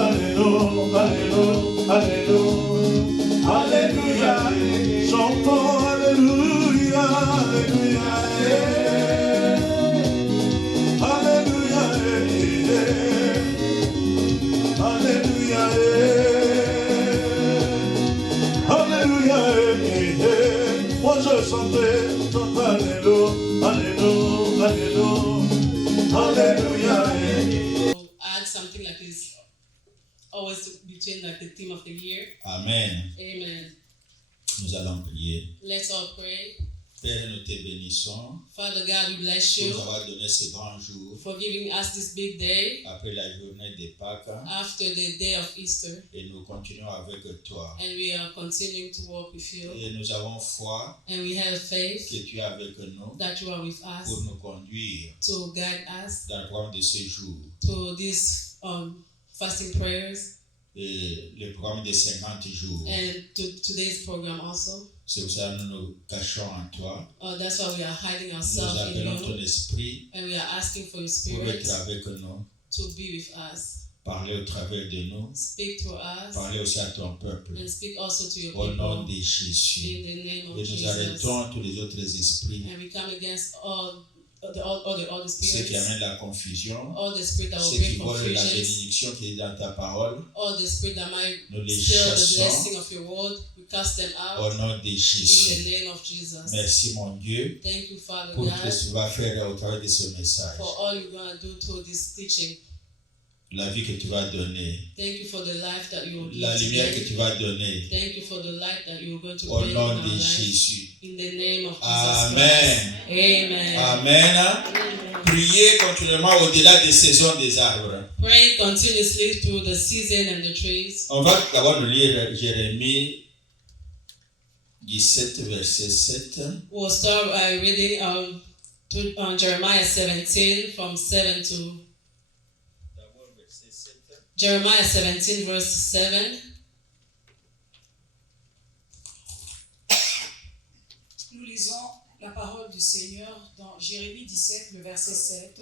Alléluia, Alléluia, Alléluia, chantons Alléluia, Alléluia, Alléluia, Alléluia, Alléluia, moi je chantais, chante Alléluia, Alléluia, Alléluia, Alléluia. Add something like this. Always between like the theme of the year. Amen. Amen. Nous allons prier. Let's all pray. Père, nous te bénissons Father God, we bless pour you nous avoir donné ce grand jour for giving us this big day après la journée de Pâques after the day of Easter, et nous continuons avec toi. and we are continuing to walk with you, Et nous avons foi and we have faith que tu es avec nous that you are with pour us nous conduire to guide us dans le programme de ce jour. to these fasting prayers Et le programme de 50 jours. and to today's program also. C'est pour ça que nous nous cachons en toi. That's why we are hiding Nous ourselves in appelons ton you, esprit and we are asking for your pour spirit être avec nous, to be with us, parler au travers de nous, speak to us, parler aussi à ton peuple. and speak also to your Au nom people de Jésus. in the name of Et nous Jesus. arrêtons tous les autres esprits, And we come against all the ceux qui spirits, amènent la confusion, all the spirit that will ceux bring qui volent la confusion, bénédiction qui est dans ta parole. all the spirit that might Nous les steal the chassons blessing of your word. We cast them au out nom de in Jésus. the name of Jesus. Merci mon Dieu Thank you, Father pour ce que God, tu vas faire au travers de ce message. for all you're going to do through this teaching. La vie que tu vas donner, Thank you for the life that you will la give lumière que today. tu vas donner Thank you for the light that you're going to au bring in nom our de life. Jésus. In the name of Jesus Amen. Christ. Amen. Amen. Amen. Priez continuellement au-delà des saisons des arbres. Pray continuously through the season and the trees. On va d'abord lire Jérémie 17, verset 7. We'll start by reading Jeremiah 17 from 7 to Jeremiah 17 verse 7. Nous lisons la parole du Seigneur dans Jérémie 17, le verset 7.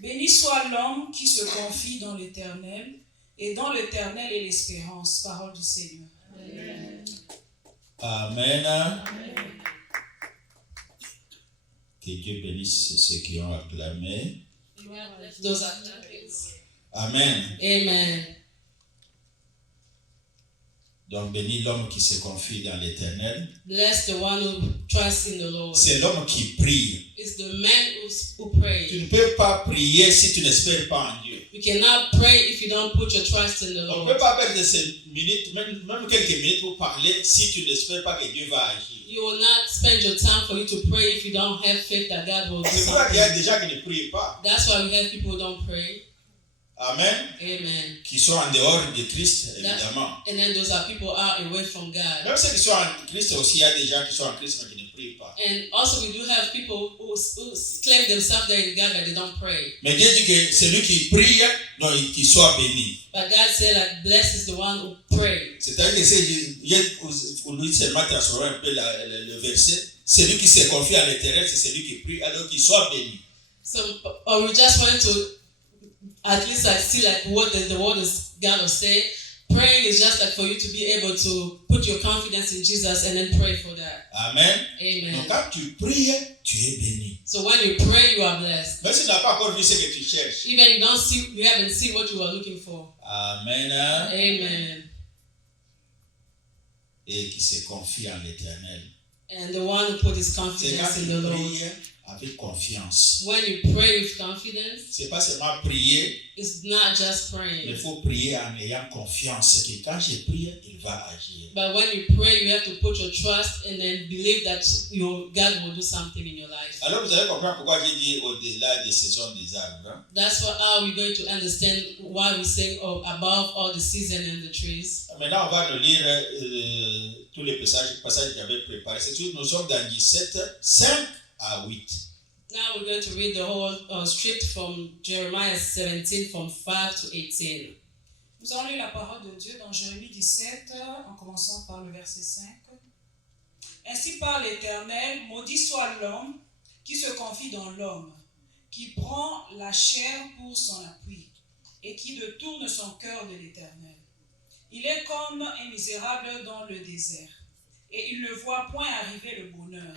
Béni soit l'homme qui se confie dans l'Éternel, et dans l'Éternel est l'espérance. Parole du Seigneur. Amen. Amen. Que Dieu bénisse ceux qui ont acclamé. Those are topics. Amen. Amen. Donc bénis l'homme qui se confie dans l'Éternel. Bless the one who trusts in the Lord. C'est l'homme qui prie. It's the man who Tu prays. ne peux pas prier si tu n'espères pas en Dieu. You cannot pray if you don't put your trust in the On ne Lord. peut pas perdre ces minutes, même quelques minutes pour parler si tu n'espères pas que Dieu va agir. You will not spend your time for you to pray if you don't have faith that God will do C'est pour ça qu'il y a something. des gens qui ne prient pas. That's why we have people who don't pray. Amen. Amen. Qui sont en dehors de Christ, évidemment. And then those are people who are away from God. Même ceux qui sont en Christ aussi, il y a des gens qui sont en Christ mais qui ne prient pas. And also we do have people who claim themselves they're in God but they don't pray. Mais Dieu dit que celui qui prie, non, qu'il soit béni. But God said like blessed is the one who prays. C'est-à-dire que c'est, pour lui seulement transformer un peu le verset. Celui qui se confie à l'Éternel, c'est celui qui prie, alors qu'il soit béni. So we just want to at least like see like what the word is God will say. Praying is just like for you to be able to put your confidence in Jesus and then pray for that. Amen. Amen. Donc quand tu pries, tu es béni. So when you pray, you are blessed. Même si tu n'as pas encore vu ce que tu cherches. Even you haven't seen what you are looking for. Amen. Amen. Et qui se confie en l'Éternel. And the one who put his C'est quand confidence in tu the Lord. pries avec confiance. When you pray with confidence, C'est pas seulement prier, it's not just il praying. faut prier en ayant confiance que quand je prie, il va agir. But when you pray, you have to put your trust and then believe that God will do something in your life. Alors vous allez comprendre pourquoi j'ai dit au-delà des saisons des arbres. Hein? That's how we're going to understand why we say above all the season and the trees. Maintenant, on va nous lire tous les passages que j'avais préparés. C'est tout, nous sommes dans 17, 5 à 8. Now we're going to read the whole script from Jeremiah 17 from 5 to 18. Nous allons lire la parole de Dieu dans Jérémie 17, en commençant par le verset 5. Ainsi parle l'Éternel, maudit soit l'homme qui se confie dans l'homme, qui prend la chair pour son appui, et qui détourne son cœur de l'Éternel. Il est comme un misérable dans le désert, et il ne voit point arriver le bonheur.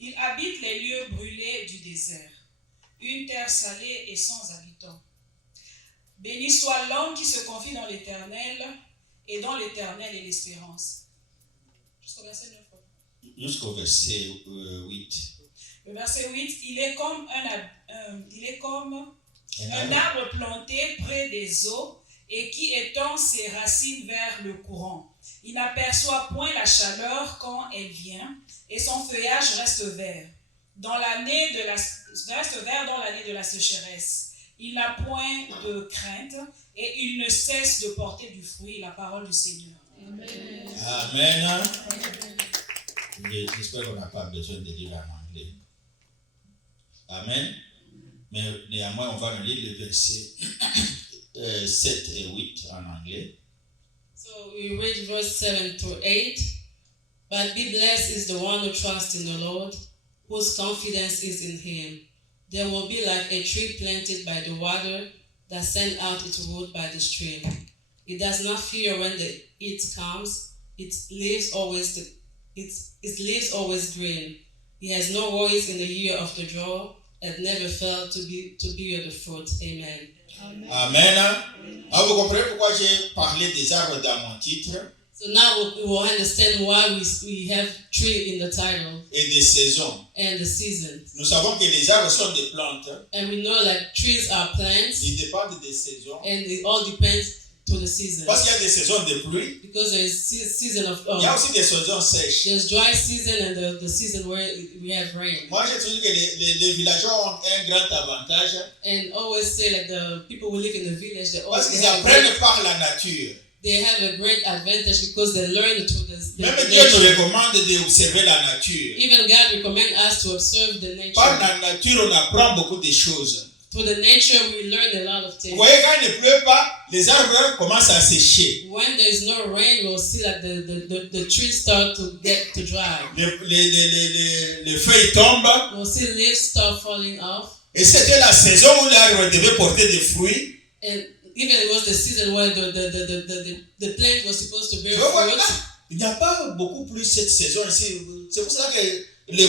Il habite les lieux brûlés du désert, une terre salée et sans habitants. Béni soit l'homme qui se confie dans l'Éternel, et dans l'Éternel est l'espérance. Jusqu'au verset 9. Jusqu'au verset 8. Le verset 8, il est comme un arbre planté près des eaux et qui étend ses racines vers le courant. Il n'aperçoit point la chaleur quand elle vient et son feuillage reste vert. Reste vert dans l'année de la sécheresse. Il n'a point de crainte et il ne cesse de porter du fruit, la parole du Seigneur. Amen. J'espère qu'on n'a pas besoin de lire en anglais. Amen. Mais néanmoins, on va lire le verset 7 et 8 en anglais. So we read verse 7 through 8. But be blessed is the one who trusts in the Lord, whose confidence is in him. They will be like a tree planted by the water that sends out its root by the stream. It does not fear when the heat comes. Its leaves always green. He has no worries in the year of the drought, and never failed to bear the fruit. Amen. Amen. Alors, vous comprenez pourquoi j'ai parlé des arbres dans mon titre So now we will understand why we have tree in the title et des saisons. and the seasons. Nous savons que les arbres sont des plantes. And we know like trees are plants Ils dépendent des saisons. and it all depends to the season. Parce qu'il y a des saisons de pluie. Because there is season of Il y a aussi des saisons sèches. there's dry season and the season where we have rain. Moi, j'ai toujours dit que les villageois ont un grand avantage. And always say like the people who live in the village they Parce always qu'ils apprennent par la nature. they have a great advantage because they learn through the Même Dieu nous nature. recommande d'observer la nature. Even God recommends us to observe the Par nature. la nature, on apprend beaucoup de choses. Through the nature we learn a lot of Vous things. voyez, quand il ne pleut pas, les arbres commencent à sécher. When there is no rain, we'll see that the trees start to get to dry. Les feuilles tombent. We'll see leaves start falling off. Et c'était la saison où l'arbre devait porter des fruits. And even it was the season where the plant was supposed to bear Tu vois, fruit. il n'y a pas beaucoup plus cette saison ici. C'est pour ça que les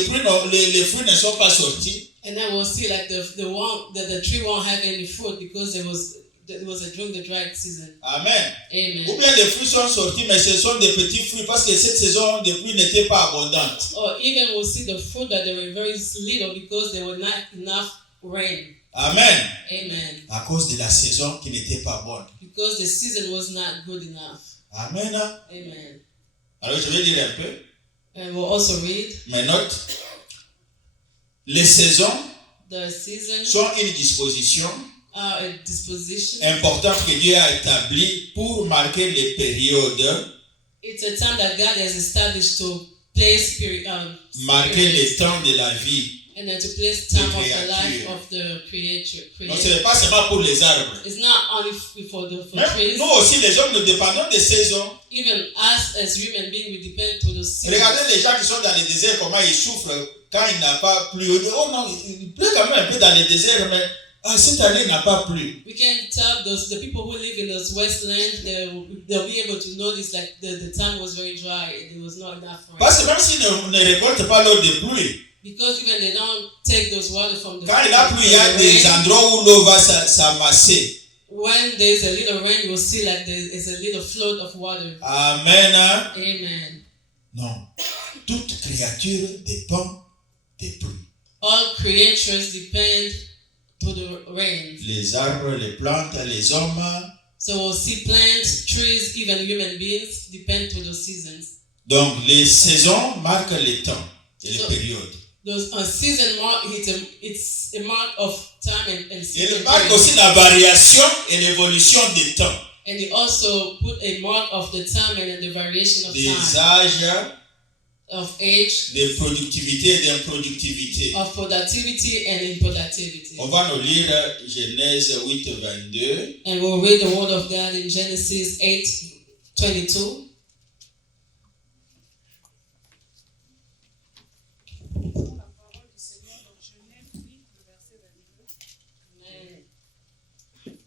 fruits ne sont pas sortis. And then we'll see like the tree won't have any fruit because it was during the dry season. Amen. Amen. Ou bien les fruits sont sortis, mais ce sont des petits fruits parce que cette saison de pluie n'était pas abondante. Or even we'll see the fruit that they were very little because there were not enough rain. Amen. Amen. À cause de la saison qui n'était pas bonne. Because the season was not good enough. Amen. Amen. Alors je vais lire un peu And we'll also read mes notes. Les saisons the seasons sont une disposition are a disposition. importante que Dieu a établie pour marquer les périodes, It's a time that God has established to place marquer les temps de la vie. and then to place time of the créature. life of the creator. Donc ce n'est pas seulement pour les arbres. It's not only for Même trees. nous aussi, les hommes, nous dépendons des saisons. Even us as human beings, we depend to the seasons. Regardez les gens qui sont dans les déserts, comment ils souffrent quand il n'a pas plu. On dit, oh non, il pleut quand même un peu dans les déserts, mais cette année, il n'a pas plu. We can tell the people who live in those wastelands, they'll be able to notice like the time was very dry and there was not enough rain. Parce que même s'ils ne récoltent pas l'eau de pluie, Because even they don't take those water from the quand il a plu, il y a the des rain. endroits où l'eau va s'amasser. When there's a little rain, you'll see like there is a little float of water. Amen. Amen. Non. Toute créature dépend des pluies. All creatures depend to the rain. Les arbres, les plantes, les hommes. So we'll see plants, trees, even human beings depend to those seasons. Donc, les saisons marquent les temps et les So- périodes. Those season mark it's a mark of time and Il season. marque aussi la variation et l'évolution des temps, And it also put a mark of the time and the variation of des time, âges, of age, de productivité et d'improductivité. of productivity and improductivity. On va nous lire Genèse 8, 22. And we'll read the word of God in Genesis 8:22. La parole du Seigneur dans Genèse 8, le verset 22.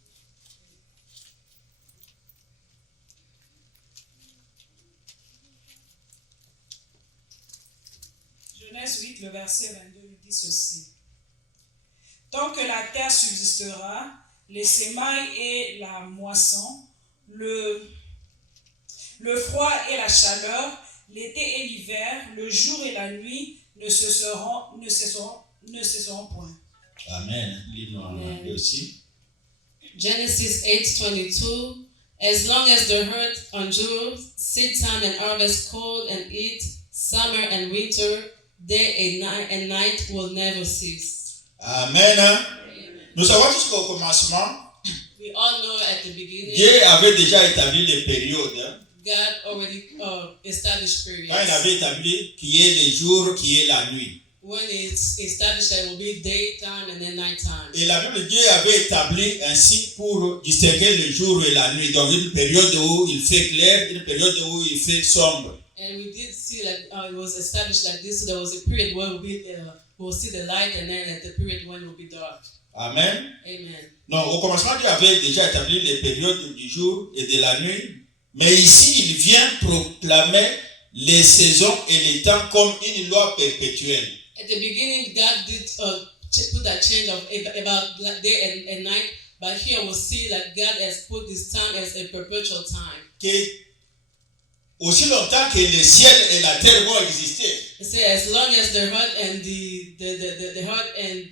Genèse 8, le verset 22 nous dit ceci. Tant que la terre subsistera, les semailles et la moisson, le froid et la chaleur, l'été et l'hiver, le jour et la nuit ne cesseront point. Amen. Lis-nous en anglais aussi. Genesis 8:22. As long as the earth endures, seed time and harvest, cold and heat, summer and winter, day and night will never cease. Amen. Nous savons tous qu'au commencement, We all know at the beginning, Dieu avait déjà établi les périodes. God already established Quand il periods. avait établi qui est le jour, qui est la nuit. When it's established that it will be daytime and then nighttime. Et la Bible, Dieu avait établi ainsi pour distinguer le jour et la nuit. Donc une période où il fait clair, une période où il fait sombre. And we did see that it was established like this. So there was a period where we'll see the light, and then at the period when it will be dark. Amen. Amen. Non, au commencement, Dieu avait déjà établi les périodes du jour et de la nuit. Mais ici, il vient proclamer les saisons et les temps comme une loi perpétuelle. At the beginning, God did put that change of about day and night. But here we'll see that God has put this time as a perpetual time. Que aussi longtemps que le ciel et la terre vont exister, It says as long as the earth and the earth and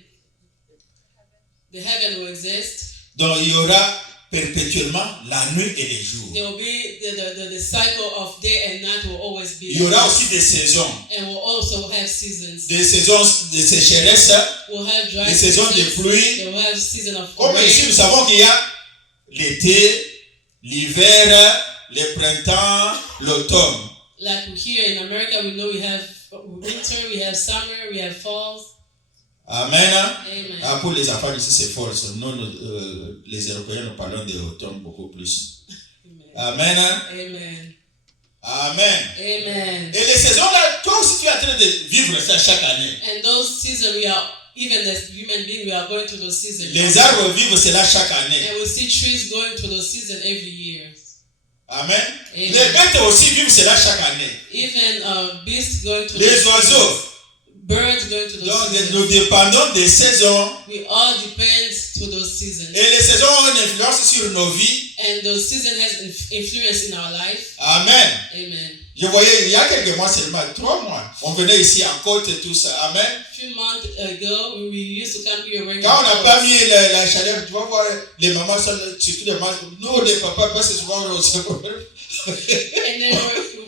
the heaven will exist, donc il y aura perpétuellement la nuit et les jours. there will be the cycle of day and night will always be. Il y aura aussi des saisons. And we'll also have seasons. Des saisons de sécheresse, We'll have dry des saisons de seasons. pluie. We'll have season of Comme ici, nous rain. savons qu'il y a l'été, l'hiver, le printemps, l'automne. Like here in America, we know we have winter, we have summer, we have fall. Amen. Amen. Ah, pour les enfants ici, c'est fort. Nous, les Européens, nous parlons de l'automne beaucoup plus. Amen. Amen. Amen. Amen. Amen. Et les saisons là, toi aussi, tu es en train de vivre ça chaque année. And those seasons, we are, even as human beings, we are going through those seasons. Les arbres vivent cela chaque année. And we see trees going through those seasons every year. Amen. Amen. Les bêtes aussi vivent cela chaque année. Even beasts going through Les those oiseaux. seasons. Birds going through those Donc, seasons. nous dépendons des saisons. We all depend to those seasons. Et les saisons ont une influence sur nos vies. And those seasons has influence in our life. Amen. Amen. Je voyais, il y a quelques mois seulement, 3 mois, on venait ici en côte et tout ça. Amen. A few months ago, we used to come here wearing Quand on n'a pas clothes. mis la chaleur, tu vas voir les mamans, surtout les mamans, nous les papas, parce que souvent on se And then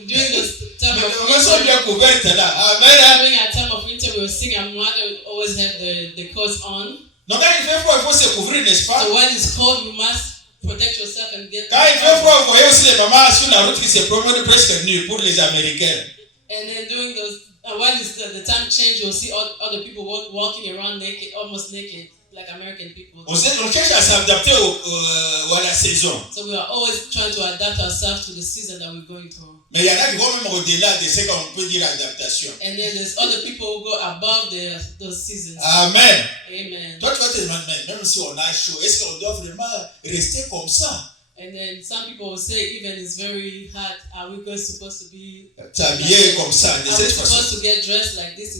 during the time mais les of mamans sont winter, bien couvertes là. Amen. during our time of winter, we were seeing our mother would always have the coats on. Donc quand il fait froid, il faut se couvrir, n'est-ce pas? So when it's cold, you must protect yourself and get. Quand il fait froid, vous voyez aussi les mamans sur la route qui se promènent presque nues pour les Américains. And then during those, when it's the time change, you'll see other people walking around naked, almost naked, like American people. On cherche à s'adapter à la saison. So we are always trying to adapt ourselves to the season that we're going through. Mais il y en a qui vont même au-delà de ce qu'on peut dire adaptation. And then there's other people who go above those seasons. Amen. Amen. Toi, tu vas te demander, même si on a chaud, est-ce qu'on doit vraiment rester comme ça? And then some people will say, even it's very hot, are we guys supposed to be? T'habiller comme ça, de Are we cette façon. supposed to get dressed like this?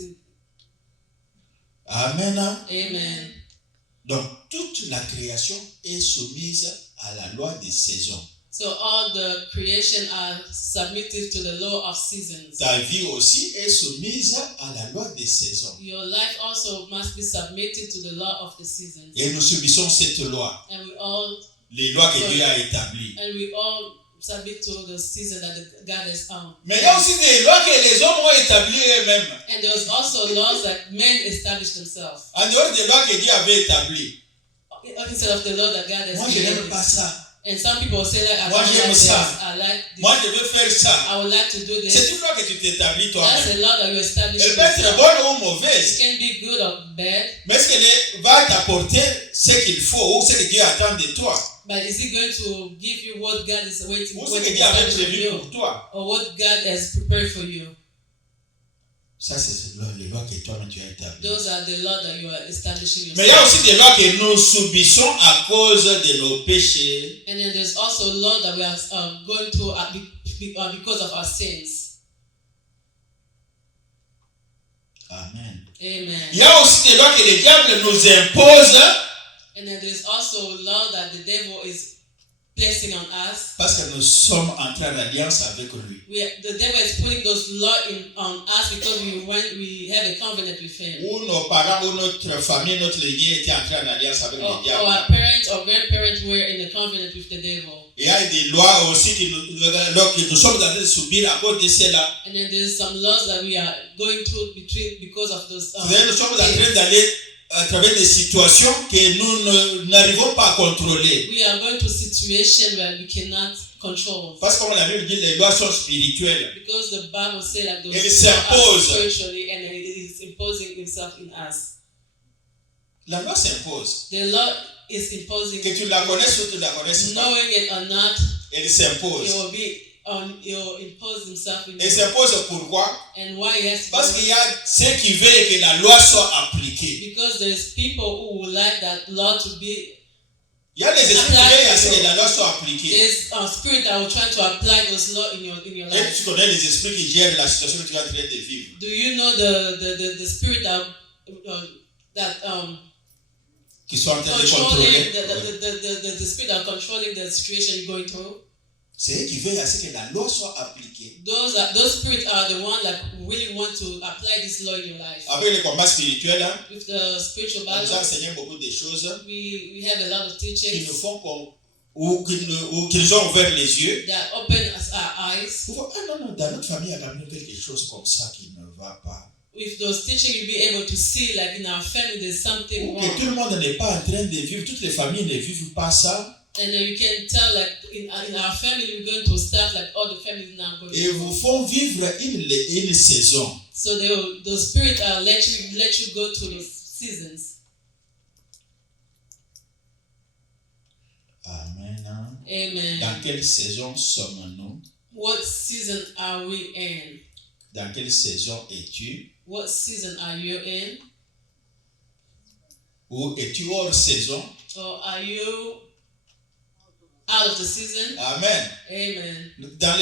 Amen. Amen. Donc, toute la création est soumise à la loi des saisons. So all the creation are submitted to the law of seasons. Ta vie aussi est soumise à la loi des saisons. Your life also must be submitted to the law of the seasons. Et nous subissons cette loi, And we all les lois que Dieu a établies. submit to the season that God has found. Mais il y a aussi des lois que les hommes ont établies eux-mêmes. And there's also laws that men establish themselves. En dehors des lois que Dieu avait établies. Instead of the law that God has Moi, je n'aime pas established. ça. And some people say like, I Moi, don't j'aime like this. ça. I like this. Moi, je veux faire ça. I would like to do this. C'est une loi que tu t'établis That's toi-même. a law that you establish Elle peut être yourself. bonne ou It mauvaise. can be good or bad, Mais est-ce qu'elle va t'apporter ce qu'il faut ou ce que Dieu attend de toi? but is it going to give you what God is waiting Ou for ce que Dieu avait from prévu you, pour toi? or what God has prepared for you? Ça, c'est les lois que toi-même tu as établies. Those are the laws that you are establishing Mais il y a yourself. aussi des lois que nous subissons à cause de nos péchés. And then there's also law that we are going through because of our sins. Amen. Amen. Il y a aussi des lois que le diable nous impose And then there's also a law that the devil is placing on us. parce que nous sommes entrés en alliance avec lui. The devil is putting those laws on us because we have a covenant with him. Où nos parents ou notre famille, notre lignée était entrée en alliance avec le diable. Our parents or grandparents were in a covenant with the devil. Il y a des lois aussi que nous sommes en train de subir à cause de cela. And then there's some laws that we are going through because of those. Nous sommes en train d'aller à travers des situations que nous n'arrivons pas à contrôler. We are going to situations where we cannot control. Parce que comme la Bible dit, les lois sont spirituelles. Because the Bible says that those Elles s'imposent. spiritually and it is imposing itself in us. La loi s'impose. The law is imposing. Que tu la connaisses ou tu ne la connaisses pas. Knowing it or not, Elle s'impose. it will impose himself in Elle you. s'impose pourquoi? And why yes? Parce qu'il y a ceux qui veulent que la loi soit appliquée. Because there's people who would like that law to be. Il y a des esprits qui veulent à ce que la loi soit appliquée. There's a spirit that will try to apply those law in your Et life. tu connais les esprits qui gèrent la situation que tu es en train de vivre. Do you know the spirit that Qui sont en train de contrôler. controlling the spirit that controlling the situation you're going through? C'est eux qui veulent à ce que la loi soit appliquée. Those spirits are the ones that really want to apply this law in your life. Avec les combats spirituels, With the spiritual on nous a battle, enseigné beaucoup de choses we have a lot of qui teachings nous font ou qui nous ont ouvert les yeux. that open our eyes. Pour voir, ah non, dans notre famille, il y a quand même quelque chose comme ça qui ne va pas. With those teachings, you'll be able to see, like in our family, there's something Ou que wrong. tout le monde n'est pas en train de vivre, toutes les familles ne vivent pas ça. And then you can tell, like in our family, we're going to start like all the families now going. Et vous font vivre une saison. So the spirit let you go to those seasons. Amen. Amen. Dans quelle saison sommes-nous? What season are we in? Dans quelle saison es-tu? What season are you in? Ou es-tu hors saison? Or are you out of the season? Amen. Amen. Dans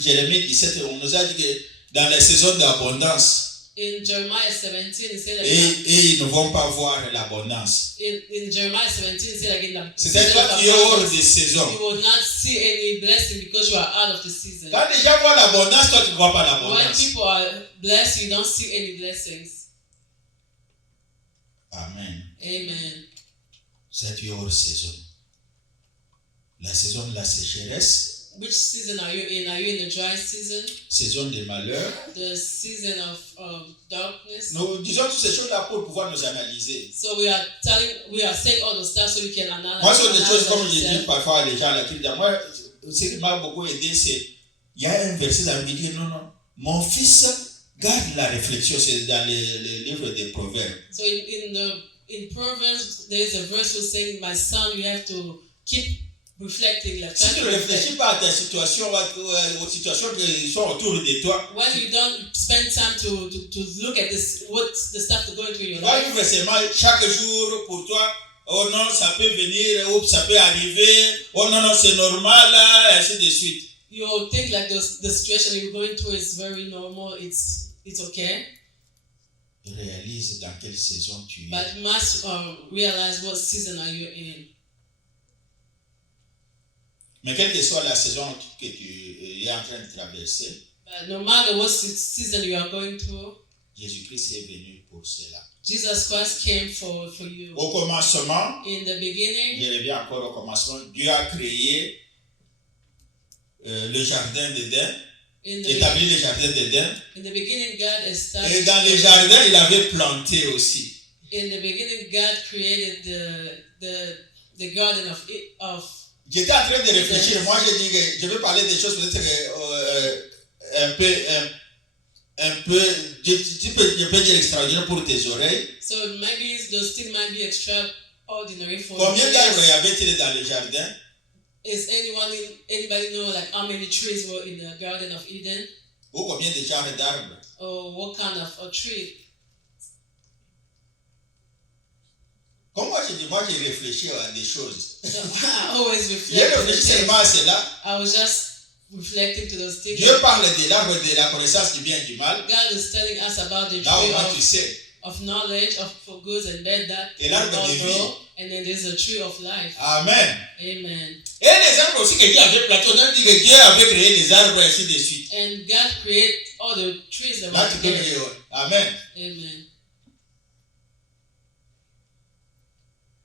Jérémie 17, on nous a dit que dans les saisons d'abondance, In Jeremiah 17, it said like et ils ne vont pas voir l'abondance. in Jeremiah 17, it said like in the C'est-à-dire season toi of qui es hors abundance, de saison. you will not see any blessing because you are out of the season. Quand les gens voient l'abondance, toi tu ne vois pas When l'abondance. people are blessed, you don't see any blessings. Amen. Amen. C'est tu es hors saison. La saison de la sécheresse, Which season are you in? Are you in the dry season? saison des malheurs. The season of darkness? Nous disons toutes ces choses-là pour pouvoir nous analyser. So we are saying all the stuff so we can analyze. Moi, c'est des choses comme je ourselves. dis parfois à les gens là qui disent, moi, ce qui m'a beaucoup aidé, c'est, il y a un verset dans le Bible qui dit, non, mon fils, garde la réflexion, c'est dans les livres des Proverbes. So in Proverbs, there is a verse who's saying, my son, you have to keep reflecting. Like, Si tu ne réfléchis pas à ta situation, aux situations qui sont autour de toi, when you don't spend time to look at this, what's the stuff that's going through your tu vas life, vivre seulement chaque jour pour toi. Oh non, ça peut venir, ou ça peut arriver. Oh non, non, c'est normal, et ainsi de suite. you'll think like the situation you're going through is very normal. It's okay. Réalise dans quelle saison tu es. But you must realize what season are you in. Mais quelle que soit la saison que tu es en train de traverser, But no matter what season you are going through, Jésus-Christ est venu pour cela. Jesus Christ came for you. Au commencement, In the beginning, je reviens encore au commencement, Dieu a créé le jardin d'Éden, établi le jardin d'Éden. in the beginning, God Et established. dans le jardin, il avait planté aussi. In the beginning, God created the garden of. J'étais en train de réfléchir. Moi, j'ai dit que je vais parler des choses peut-être un peu, je peux dire extraordinaire pour tes oreilles. So maybe those things might be extraordinary for Combien you. d'arbres y avait-il dans le jardin? Is anybody know like how many trees were in the Garden of Eden, Ou combien de genres d'arbres? or what kind of a tree? Comme moi, j'ai réfléchi à des choses. So I always J'ai reflect on the réfléchi things. seulement à cela. I was just reflecting to those things. Dieu parle de l'arbre de la connaissance du bien et du mal. God is telling us about the Là au tree moins tu sais. of knowledge of for good and bad that Et l'arbre we all de vie. grow, and then there's a tree of life. Amen. Amen. Et les arbres aussi que Dieu avait plantés, on a dit que Dieu avait créé des arbres et ainsi de suite. And God created all the trees that Là were tu peux together. créer. Amen. Amen.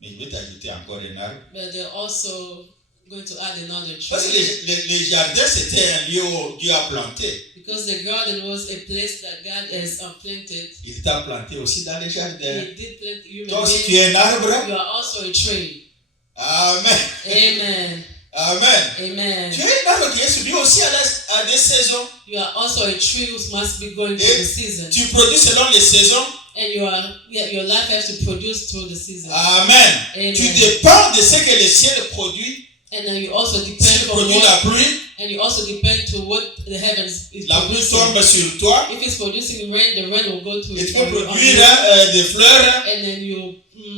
Mais je vais t'ajouter encore un arbre. But they're also going to add another Parce que tree les jardins, c'était un lieu où Dieu a planté. because the garden was a place that God has planted. Il t'a planté aussi dans les jardins. He did plant human Toi aussi, beings. tu es un arbre. You are also a tree. Amen. Amen. Amen. Amen. Tu es un arbre qui est soumis aussi à des saisons. You are also a tree who must be going through Et the season. tu produis selon les saisons. And your life has to produce through the season. Amen. Amen. Tu dépends de ce que le ciel produit. And then you also depend S'il on produit what, la pluie, and you also depend to what the heavens is la pluie producing. tombe sur toi. If it's producing rain, the rain will go to Et tu it. peux on you. produire des fleurs. And then you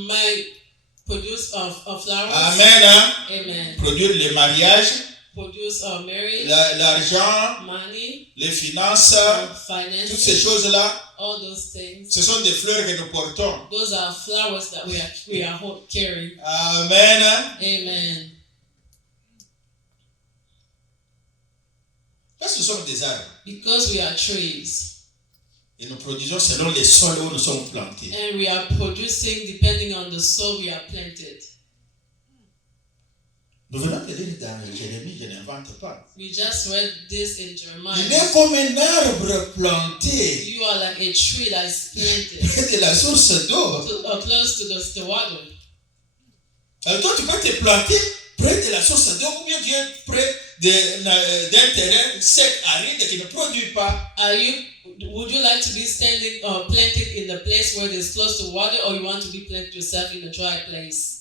might produce flowers. Amen. Amen. Produire les mariages, Produce marriage, l'argent, money, les finances, finance, toutes ces choses-là, all those things. ce sont des fleurs que nous portons. Those are flowers that we are carrying. Amen. Amen. Parce que nous sommes des arbres. Because we are trees. Et nous produisons selon les sols où nous sommes plantés. And we are producing depending on the soil we are planted. Nous venons de lire dans Jérémie, je n'invente pas. We just read this in Il Jeremiah. est comme un arbre planté You are like a tree that is planted près de la source d'eau. close to the water. Alors toi, tu peux te planter près de la source d'eau ou bien tu es près d'un terrain sec, aride qui ne produit pas. Would you like to be standing or planted in the place where it's close to water, or you want to be planted yourself in a dry place?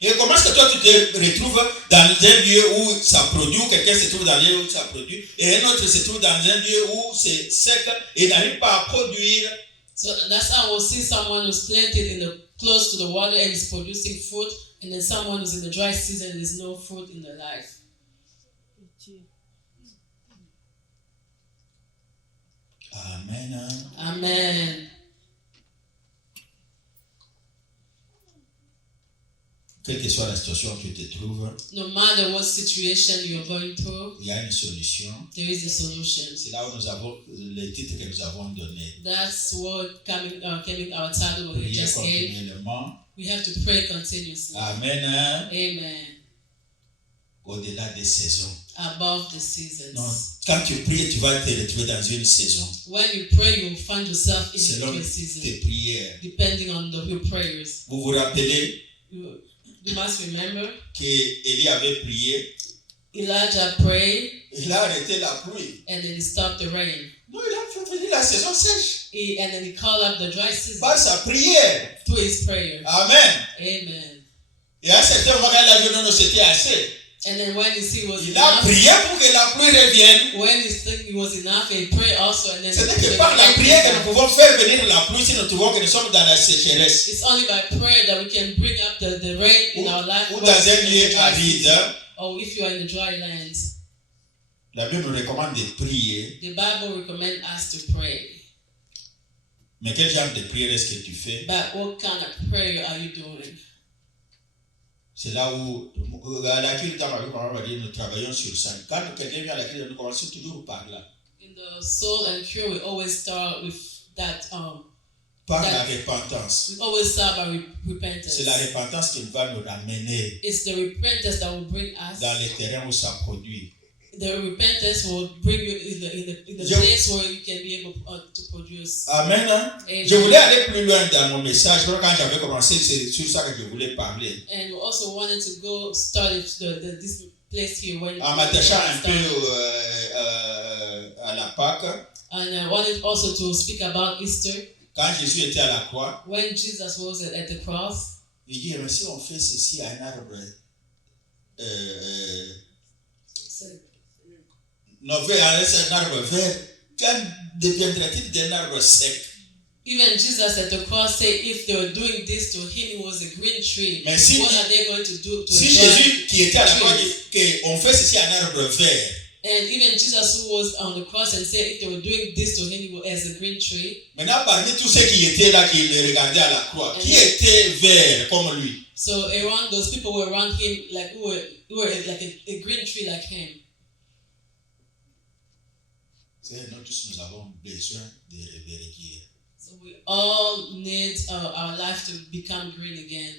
Et comment est-ce que toi tu te retrouves dans un lieu où ça produit, ou quelqu'un se trouve dans un lieu où ça produit, et un autre se trouve dans un lieu où c'est sec et n'arrive pas à produire. So that's how we'll see someone who's planted close to the water and is producing fruit, and then someone who's in the dry season, there's no fruit in their life. Amen. Amen. Quelle que soit la situation que tu te trouves, No matter what situation you're going through, il y a une solution. there is a solution. C'est là où nous avons le titre que nous avons donné. That's what coming our title we Prier just gave. continuellement. We have to pray continuously. Amen. Amen. Au-delà des saisons. Above the seasons. Non, quand tu pries, tu vas te retrouver dans une saison. When you pray, you will find yourself in Selon a season, tes prières. depending on your prayers. Vous vous rappelez You must remember, qu'Élie avait prié. Elijah prayed, Il a arrêté la pluie. and then he stopped the rain. Non, il a fait venir la saison sèche. And then he called up the dry season Par sa prière. through his prayer. Amen. Amen. Et à un certain moment, quand il a vu, non, c'était assez. And then when he see was Il a enough, prié pour que la pluie revienne. when he think it was enough, he prayed also, and then Ce n'est que par la prière que nous pouvons faire venir la pluie si nous trouvons que nous sommes dans la sécheresse. It's only by prayer that we can bring up the rain in our life. Ou dans un lieu Dry aride. season. Or if you are in the dry lands. La Bible nous recommande de prier. The Bible recommends us to pray. Mais quel genre de prière est-ce que tu fais? But what kind of prayer are you doing? C'est là où, à la cure, nous travaillons sur ça. Quand quelqu'un vient à la cure, nous commençons toujours par là. In the soul and cure, we always start with that. Par la repentance. We always start by repentance. C'est la repentance qui va nous ramener It's the repentance that will bring us. dans les terrains où ça produit. The repentance will bring you in the place where you can be able to produce. Amen. Amen. Je voulais aller plus loin dans mon message. Quand j'avais commencé, c'est sur ça que je voulais parler. And we also wanted to go study this place here when. En m'attachant un peu à la Pâque. And I wanted also to speak about Easter. Quand Jésus était à la croix, When Jesus was at the cross, il dit, mais si on fait ceci à un arbre, non, un arbre vert, quand deviendra-t-il d'un arbre sec? even Jesus at the cross said, if they were doing this to him, it was a green tree. Mais si, What are they going to do to si a dry Jésus qui était à la croix tree? dit qu'on fait ceci à un arbre vert, And even Jesus, who was on the cross and said if they were doing this to him, he was as a green tree. Maintenant, parmi tous ceux qui étaient là, qui le regardaient à la croix, qui était vert comme lui? So around those people were around him, like who were like a green tree like him. C'est nous tous, nous avons besoin de reverdir. So we all need our life to become green again.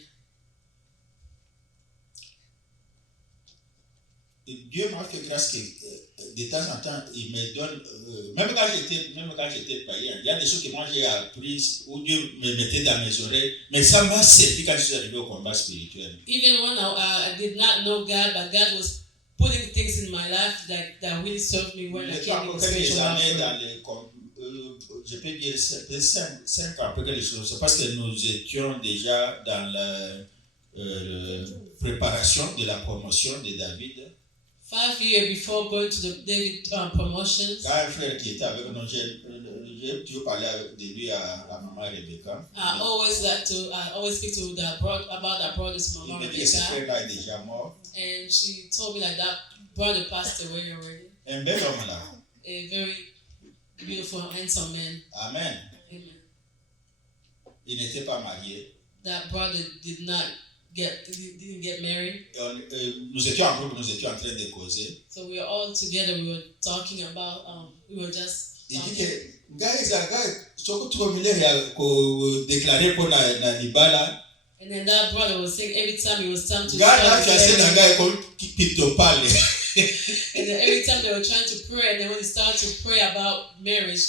Dieu m'a fait grâce que de temps en temps, il me donne, même quand j'étais païen, il y a des choses que moi j'ai apprises où Dieu me mettait dans mes oreilles, mais ça m'a servi quand je suis arrivé au combat spirituel. Even when I did not know God, but God was putting things in my life that really served me when I came in the spiritual life. Je peux dire 5 ans après quelque chose, c'est parce que nous étions déjà dans la préparation de la promotion de David. 5 years before going to the David promotions. Quand un frère qui était avec nous, j'ai toujours parlé de lui à la maman Rebecca. I always speak to about that brother's mama Il me dit que ce Rebecca. frère-là est déjà mort. And she told me like that brother passed away already. Un bel homme là. A very beautiful, handsome man. Amen. Amen. Il n'était pas marié. That brother didn't get married. Et nous étions en groupe, nous étions en train de causer. So we were all together. We were talking about. We were just. Il dit que gars, soko tromile ya ko déclarer pour na libala. And then that brother was saying every time it was time to Gars start là tu as c'est un gars qui pito parle. and then every time they were trying to pray, and then when they started to pray about marriage,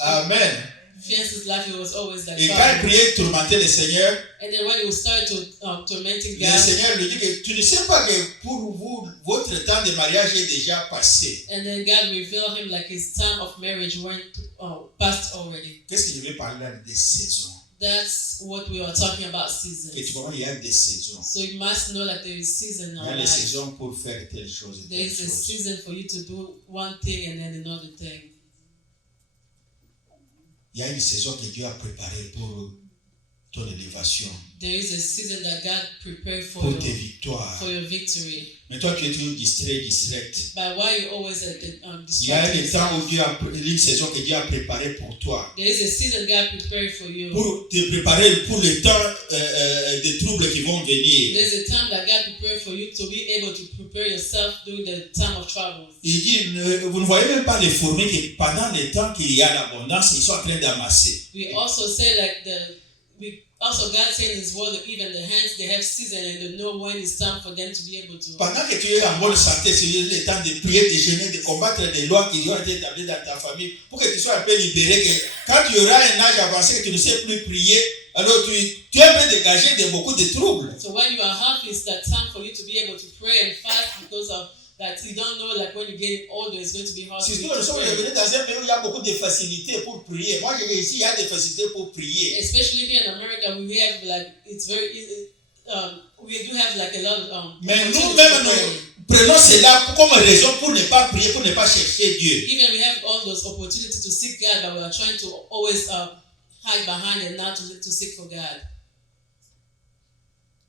Amen. fiance's life, it was always like. Et quand il priait, tourmentait le Seigneur. And then when he started to tormenting Le God, Seigneur lui dit que tu ne sais pas que pour vous, votre temps de mariage est déjà passé. and then God revealed him like his time of marriage went past already. Qu'est-ce que je vais parler des saisons? That's what we were talking about Et tu seasons. vois, il y a des saisons. So you must know that there is season in Il y our a les life. saisons pour faire telle chose et There telle is a chose. season for you to do one thing and then another thing. Il y a une saison que Dieu a préparée pour ton élévation, There is a season that God prepared for pour tes victoires. your victory. Mais toi, tu es toujours distraite. But why you always at the Il y a un distracted? temps où Dieu a une saison que Dieu a préparée pour toi. There is a season God prepared for you. Pour te préparer pour le temps des troubles qui vont venir. There's a time that God prepared for you to be able to prepare yourself during the time of trouble. Il dit, vous ne voyez même pas les fourmis qui, pendant le temps qu'il y a l'abondance, ils sont en train d'amasser. We also say God said in His word that even the hands they have season and they know when it's time for them to be able to. Pendant que tu es en bonne santé, c'est le temps de prier, de jeûner, de combattre les lois qui ont été établies dans ta famille pour que tu sois un peu libéré. Que quand tu auras un âge avancé que tu ne sais plus prier, alors tu es un peu dégagé de beaucoup de troubles. So when you are healthy, it's that time for you to be able to pray and fast because of that you don't know like when you get older it's going to be hard Si for nous you to sommes pray. revenus dans un pays où il y a beaucoup de facilités pour prier. Moi, je vais ici, il y a des facilités pour prier. Especially here in America, we have like it's very easy. We do have like a lot of. Mais opportunities nous-mêmes, to pray. nous prenons cela comme raison pour ne pas prier, pour ne pas chercher Dieu. Even we have all those opportunities to seek God, but we are trying to always hide behind and not to seek for God.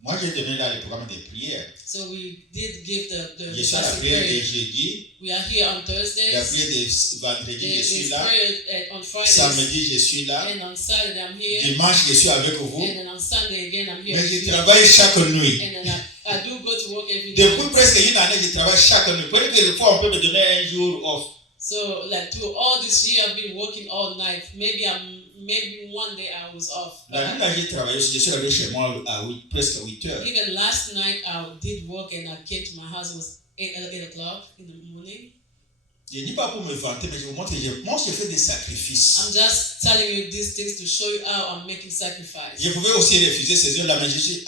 Moi, j'ai donné là le programme de prière. So we did give the Je suis à la fasting prière de prayer. jeudi, We are here on la Thursdays. prière de vendredi, je suis There's là. prayer on Fridays. Samedi, je suis là. And on Saturday I'm here. Dimanche, je suis avec vous. And then on Sunday again I'm here. Mais with je you. travaille chaque nuit. And then I do go to work every Depuis night. presque une année, je travaille chaque nuit. Peut-être que des fois, on peut me donner un jour off. So like through all this year I've been working all night. Maybe one day I was off. La nuit, là, j'ai travaillé. Je suis arrivé chez moi à presque 8 heures. Even last night I did work and I came to my house. It was 8 o'clock in the morning. Je ne dis pas pour me vanter, mais je vous montre que moi, j'ai fait des sacrifices. I'm just telling you these things to show you how I'm making sacrifice. Je pouvais aussi refuser ces heures-là, mais je dis,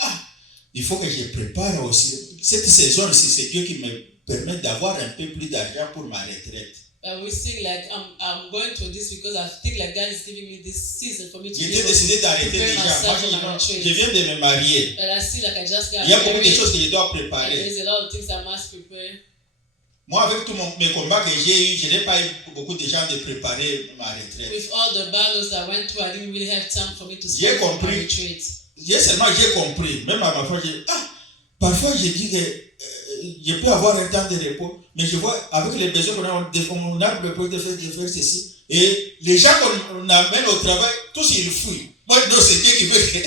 il faut que je prépare aussi. Cette saison-ci, c'est Dieu qui me permet d'avoir un peu plus d'argent pour ma retraite. We sing like I'm going through this because I think like God is giving me this season for me to be J'ai able décidé to d'arrêter prepare déjà. myself for my Moi, je retreat. viens de me marier. But I see like I just got Il y a beaucoup de married choses que je dois and préparer. there's a lot of things I must prepare. Moi, avec tous mes combats que j'ai eu, je n'ai pas eu beaucoup de gens de préparer ma retraite. With all the battles I went through, I didn't really have time for me to J'ai spend on my compris. retreat. J'ai compris. Même à ma foi, parfois je dis que je peux avoir un temps de repos, mais je vois avec les besoins qu'on a le projet de faire ceci. Et les gens qu'on amène au travail, tous ils fuient. Moi, non, c'est Dieu qui veut que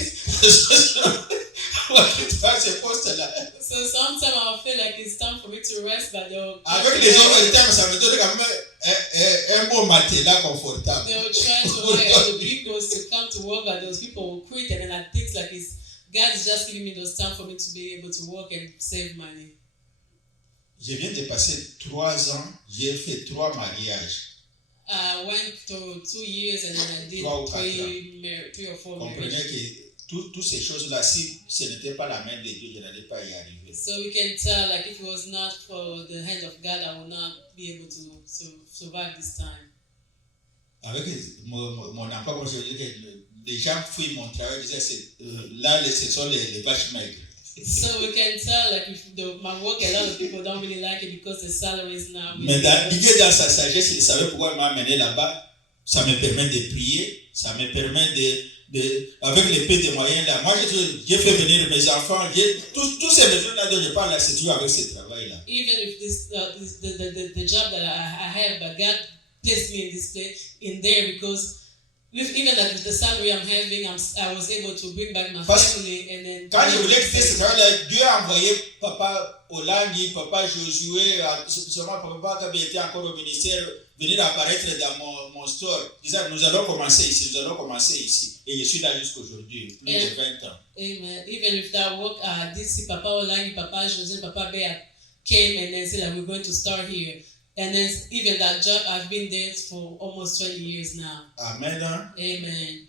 je fasse ce poste-là. So sometimes I feel like it's time for me to rest, but Avec les hommes de terme, ça me donne quand même un beau matelas confortable. they will try to get the people to come to work, but those people will quit, and then I think like God is just giving me those time for me to be able to work and save money. Je viens de passer 3 ans, j'ai fait 3 mariages. I went to 2 years and then I did 3 or 4 Comprenez marriages. que toutes ces choses-là, si ce n'était pas la main de Dieu, je n'allais pas y arriver. So we can tell, like, if it was not for the hand of God, I would not be able to survive this time. Avec mon emploi, comme je disais, les gens fuient mon travail, disaient, là, ce sont les vaches maigres. So we can tell, like, if my work, a lot of people don't really like it because the salary is not really Mais good. Dieu, dans sa sagesse, il savait pourquoi il m'a amené là-bas. Ça me permet de prier, ça me permet avec les peu de moyens là. Moi, j'ai fait venir mes enfants, tous ces besoins-là dont je parle là, c'est toujours avec ce travail-là. Even if the job that I have, but God placed me in this place, in there, because even like with the salary I'm having, I was able to bring back my family and then. Quand je voulais quitter ce travail-là, Dieu a envoyé Papa Olangui, Papa Josué, seulement Papa qui était encore au ministère, venir apparaître dans mon store, disant nous allons commencer ici. Et je suis là jusqu'aujourd'hui, plus de 20 ans. Amen. Even if that work, I did see Papa Olangui, Papa José, Papa Bea came and then said like we're going to start here. And then even that job, I've been there for almost 20 years now. Amen. Amen.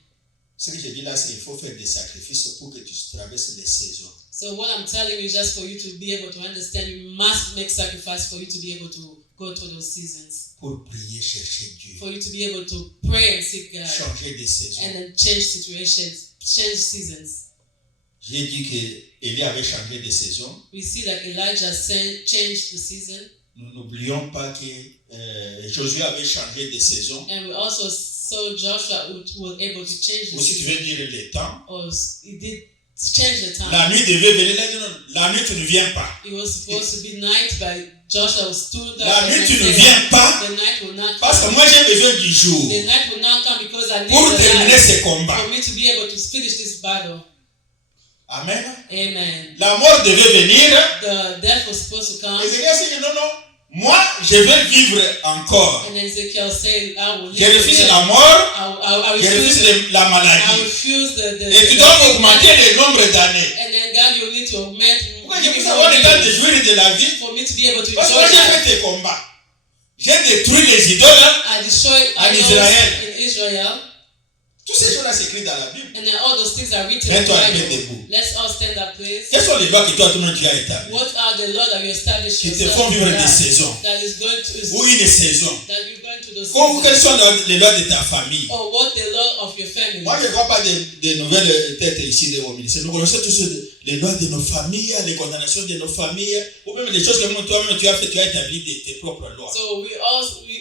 Ce que je dis là, c'est qu'il faut faire des sacrifices pour que tu traverses les saisons. So what I'm telling you is just for you to be able to understand, you must make sacrifice for you to be able to go through those seasons. Pour prier, chercher Dieu. For you to be able to pray and seek God. Changer des saisons. And then change situations, change seasons. J'ai dit que Élie avait changé de saison. We see that Elijah changed the season. Nous n'oublions pas que Josué avait changé de saison. And we also saw Joshua was able to change the Ou si tu season. veux dire le temps. Or he did change the time. La nuit devait venir. La nuit tu ne viens pas. It was supposed to be night, but Joshua stood there. La nuit tu ne viens pas. The night will not Parce que come. moi j'ai besoin du jour. The night will not come because I need Pour the terminer night ce combat. for me to be able to finish this battle. Amen. Amen. La mort devait venir. The death was supposed to come. Ézéchiel dit non. Moi, je vais vivre encore. And Ezekiel said, I will Je live refuse again. la mort. I Je refuse refuse la I maladie. refuse the Et tu dois augmenter le nombre d'années. and then God, you need to augment Pourquoi je peux avoir le temps de jouir de la vie? for me to be able to Parce que enjoy moi j'ai life. fait des combats. J'ai détruit les idoles. I destroyed En idols Israël. in Israel. Toutes ces choses-là s'écrites dans la Bible. And then all those things are written in the Mets-toi un peu Bible. debout. Let's all stand up, please. Quelles sont les lois que toi, tout le monde, tu as établies? What are the laws that you establish Qui te yourself font vivre in des life saisons. that is going to Ou une saison. that you're going to those Quelles seasons? sont les lois de ta famille? Or what the law of your family? Moi, je ne vois pas de nouvelles têtes ici au ministère. Nous connaissons tous les lois de nos familles, les condamnations de nos familles, ou même les choses que toi-même tu as fait, tu as établi tes propres lois. So we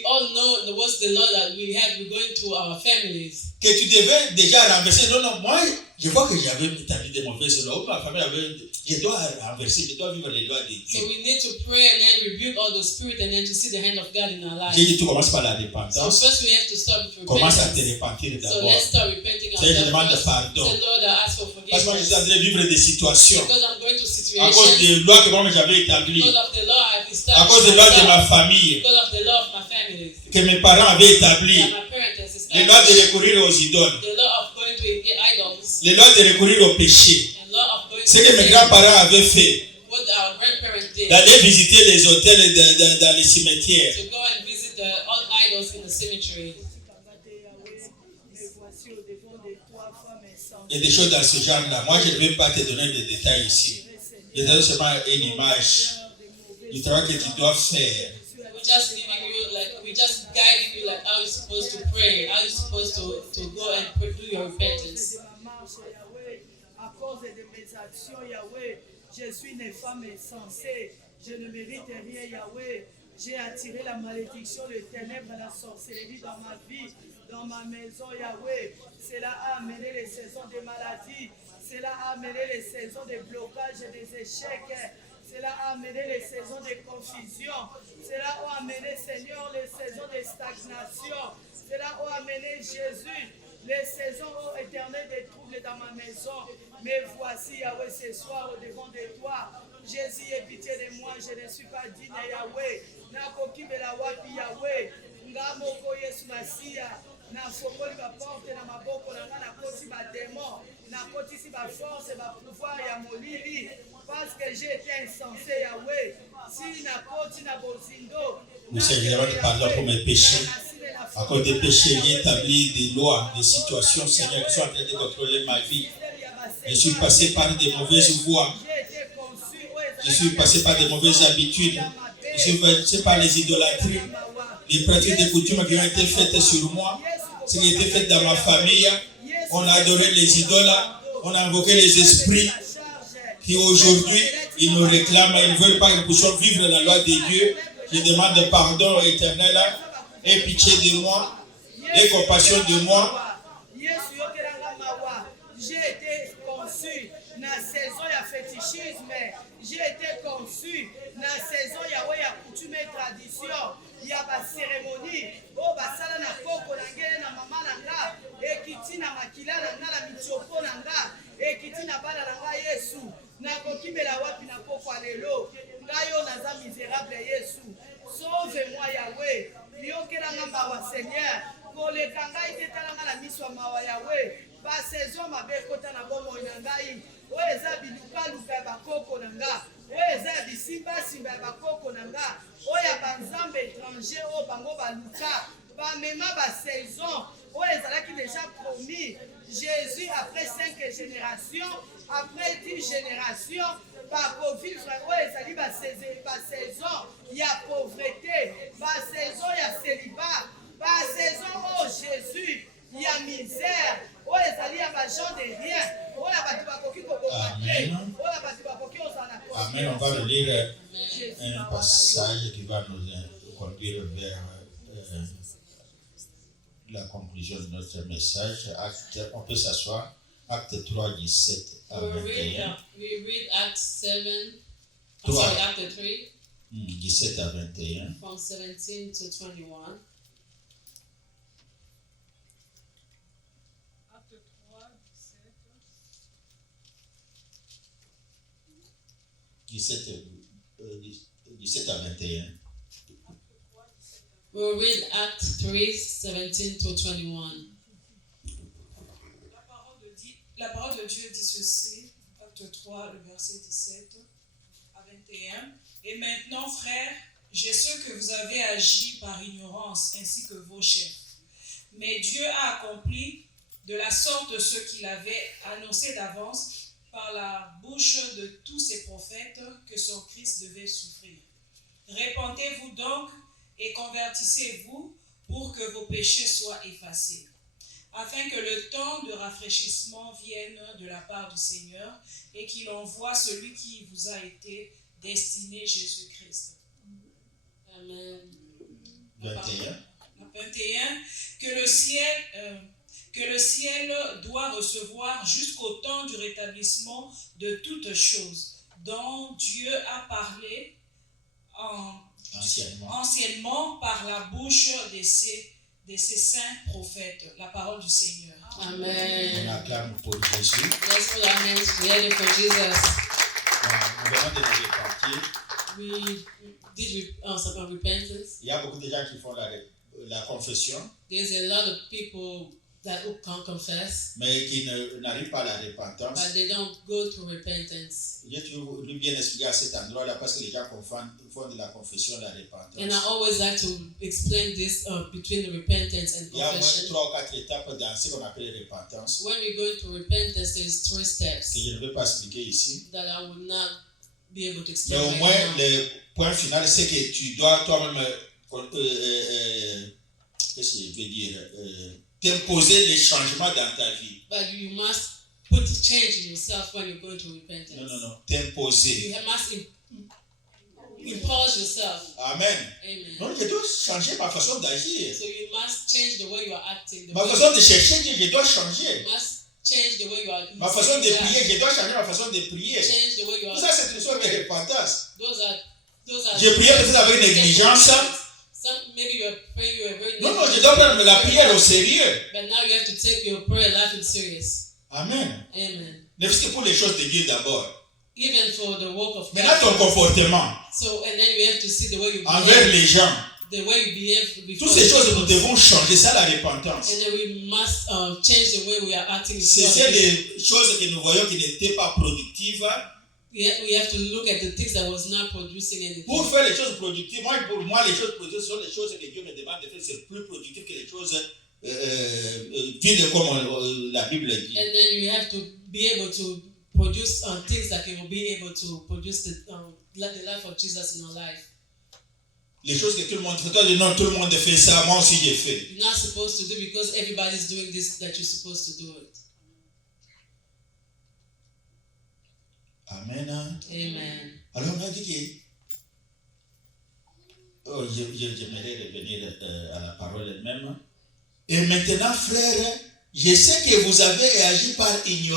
all know what's the law that we have. We're going to our families. Que tu devais déjà renverser. Non, moi, je vois que j'avais établi des mauvaises lois. Ou ma famille avait. Je dois renverser, je dois vivre les lois de So Dieu. we need to pray and then rebuke all the spirit and then to see the hand of God in our J'ai lives. dit, tu commences par la So repentance. first we have to start with Commence à te repentance. repentir So d'abord. let's start repenting Seigneur, je demande ourselves. pardon. Say, Lord, I ask for Parce que moi, je suis en forgiveness. train de vivre des situations. Because I'm going to À cause situations. des lois que moi j'avais établies. Because of the law I've À established. cause des lois de ma myself. famille. Because of the law of my family. Que mes parents avaient établies. That my parents have Les lois de established. recourir aux idoles. The law of going to idols. Les lois de recourir au péché. And law of going Ce to que mes sin. grands-parents avaient fait. What our grandparents did. D'aller visiter les hôtels et dans les cimetières. To go and visit the all idols in the cemetery. Et des choses dans ce genre-là. Moi, je ne vais pas te donner des détails ici. Je te donne seulement une image du travail que tu dois faire. We're just giving you we're just guiding you like how you're supposed to pray, how you're supposed to go and do your repentance. À cause de mes actions, Yahweh, je suis une femme insensée. Je ne mérite rien, Yahweh. J'ai attiré la malédiction, le ténèbre, la sorcellerie dans ma vie, dans ma maison, Yahweh. Cela a amené les saisons de maladie. Cela a amené les saisons de blocage et des échecs. Cela a amené les saisons de confusion. Cela a amené, Seigneur, les saisons de stagnation. Cela a amené, Jésus, les saisons éternelles de troubles dans ma maison. Mais voici, Yahweh, ce soir, au-devant de toi. Jésus, aie pitié de moi, je ne suis pas digne, Yahweh. Nakoki bela wapi, Yahweh. Ngamoko Yesu Masia. Nafokoli ba porte na maboko na nga nakoti ba démon. Nakotisi ba force, ba pouvoir ya molili. Parce que j'ai été insensé, Yahweh. Si nakoti na bozindo. Nous Seigneur, nous parlons pour mes péchés. À cause des péchés établis, des lois, des situations, Seigneur, qui sont en train de contrôler ma vie. Je suis passé par des mauvaises voies. Je suis passé par des mauvaises habitudes. Je suis passé par les idolâtries, les pratiques des coutumes qui ont été faites sur moi, ce qui a été fait dans ma famille. On a adoré les idoles, on a invoqué les esprits qui aujourd'hui, ils nous réclament, ils ne veulent pas que nous puissions vivre la loi de Dieu. Je demande pardon éternel, aie pitié de moi, aie compassion de moi. J'ai été conçu dans la saison de fétichisme. J'ai été conçu dans la saison de coutume et tradition. Il y a des cérémonies. Oh, basala na koko na ngele na mama na nga. Ekiti na makila na nga na michoko na nga. Ekiti na bana na nga Yesu. Na kokimela wapi na koko alelo. Ngayo naza misérable Yesu. Sauve-moi Yahweh. Yokela nga mawa Seigneur. Koleka ngai tetala nga na miso ya mawa Yahweh. Ba saison mabe kota na bomo na ngai. Oyo eza bilukaluka ya bakoko na nga. Oyo eza ya bisimbasimba ya bakoko na nga. Oyo ya banzambe étranger oyo bango baluka. Bamema basaison oyo ezalaki déjà promis. Jésus après 5 générations, après 10 générations, bakovivre oyo ezali basaison ya pauvreté, basaison ya célibat, basaison oyo Jésus ya misère. Amen. On va lire un passage qui va nous conduire vers la conclusion de notre message. On peut s'asseoir. Acte 3, 17 à 21. We read Acts 7, Trois. Acte 3, 17 à 21. from 17 to 21. 17 à 21. We'll read Acts 3, 17 to 21. La parole de Dieu dit ceci, Acte 3, le verset 17 à 21. Et maintenant, frères, je sais que vous avez agi par ignorance, ainsi que vos chefs. Mais Dieu a accompli de la sorte ce qu'il avait annoncé d'avance par la bouche de tous ses prophètes que son Christ devait souffrir. Répentez-vous donc et convertissez-vous pour que vos péchés soient effacés, afin que le temps de rafraîchissement vienne de la part du Seigneur et qu'il envoie celui qui vous a été destiné, Jésus-Christ. Amen. 21. 21. Que le ciel doit recevoir jusqu'au temps du rétablissement de toutes choses, dont Dieu a parlé anciennement par la bouche de ses saints prophètes. La parole du Seigneur. Amen. On acclame pour Jésus. Let's put our hands together for Jesus. On demande de nous repentir. We did some repentance. Il y a beaucoup de gens qui font la confession, There's a lot of people that can confess, mais qui n'arrivent pas à la repentance. but they don't go to repentance. J'ai toujours voulu bien expliquer à cet endroit-là parce que les gens font de la confession et de la repentance. And I always like to explain this between the repentance and Il y a au moins confession. 3 ou 4 étapes dans ce qu'on appelle repentance When we go into repentance, there's 3 steps que je ne vais pas expliquer ici. that I will not be able to Mais explain au right moins, now. le point final, c'est que tu dois toi-même, qu'est-ce que je veux dire, t'imposer les changements dans ta vie. But you must put change in yourself when you go into repentance. Non, t'imposer. You must impose yourself. Amen. Amen. Donc, je dois changer ma façon d'agir. So you must change the way you are acting. Ma façon de chercher Dieu, je dois changer. You must Change the way you are. Ma façon de prier, je dois changer ma façon de prier. Change the way you Tout are. ça, c'est une sorte de repentance. Those are. J'ai prié peut-être avec négligence. Maybe you are praying, you are very. Non, je dois prendre la prière au sérieux. But now you have to take your prayer life in serious. Amen. Amen. Ne fais que pour les choses de Dieu d'abord. Even for the work of Maintenant, ton comportement So, and then you have to see the way you envers behave. les gens. The way you behave before. Toutes ces choses, people. nous devons changer. Ça, la repentance. And then we must change the way we are acting. C'est des choses que nous voyons qui n'étaient pas productives. We have to look at the things that was not producing anything. Pour faire les choses productives, pour moi, les choses productives sont les choses que Dieu me demande de faire. C'est plus productif que les choses vides comme la Bible dit. And then you have to be able to produce things that can be able to produce the life of Jesus in our life. Les choses que tout le monde fait. Toi, non, tout le monde fait ça. Moi aussi, j'ai fait. You're not supposed to do because everybody's doing this that you're supposed to do it. Amen. Amen. Alors, on a dit que j'aimerais revenir à la parole elle-même. Et maintenant, frères, je sais que vous avez réagi par ignorance.